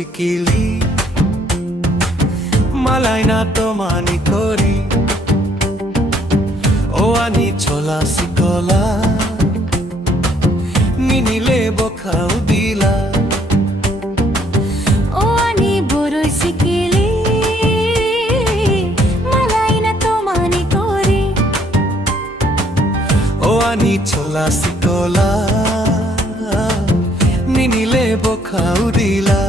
সিকিলি মালাই না তো মানি করি ও আনি ছোলা সিকলা নিনিলে বখাও দিলা ও আনি বড়ই সিকিলি মালাই না তো মানি করি ও আনি ছোলা সিকলা নিনিলে বখাও দিলা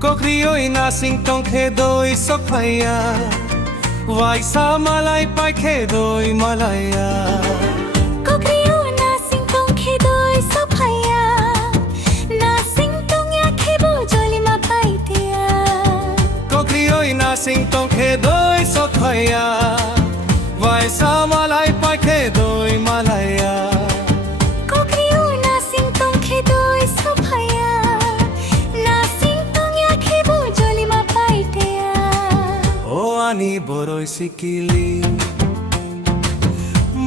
Kokrioi na sing tong khedoi sokhaya Waisa malai pai khedoi malaya Kokriyo na singtong khedoi sophaya na singtong ya khebo joli ma paitia Kokrioi na sing tong khedoi sokhaya Waisa malai pai khedoi malaya Kokriyo na singtong khedoi sophaya na singtong ya khebo joli ma paitia O ani boroi sikili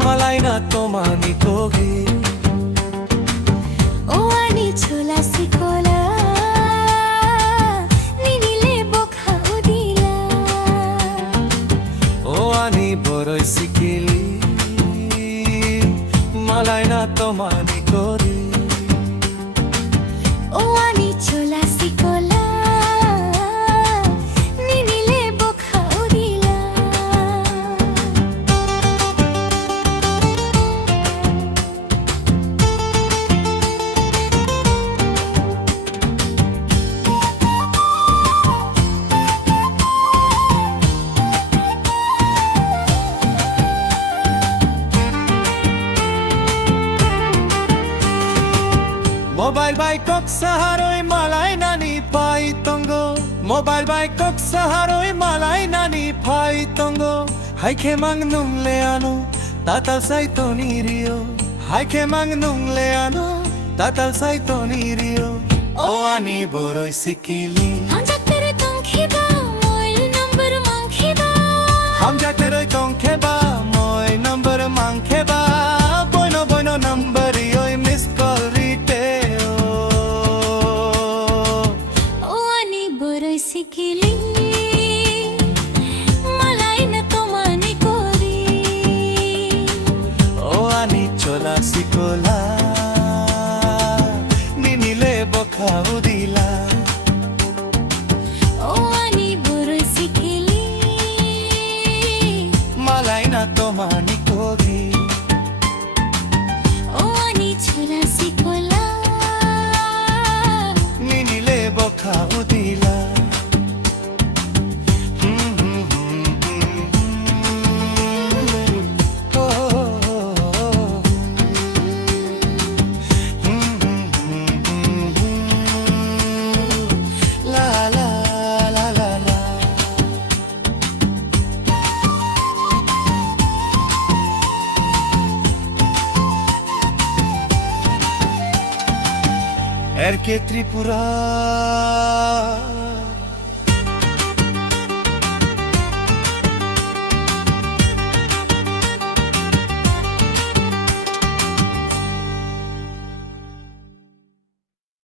Malai na to mani kogi O ani chola sikola ninile bokha udila O ani boroi sikili Malai na to mani kori O ani chola sikola ninile bokha udila Mobile by kok saharoi malai nani pai tongo Mobile by kok saharoi malai nani pai tongo Hai ke mang nung le ano tatal sai toni rio Hai ke mang nung le ano tatal sai toni rio O ani boroi sikili Ham jak tere tong kheba moil number mang kheba Ham jak tere tong kheba moi number mang kheba Boino boino number oi miss call rite O ani boroi sikili malai na to mani kori O ani chola sikola ninile bokhao dila O ani boroi sikili malai na to mani kori O ani chola sikola ninile bokhao dila La la la la la এর কে ত্রিপুরা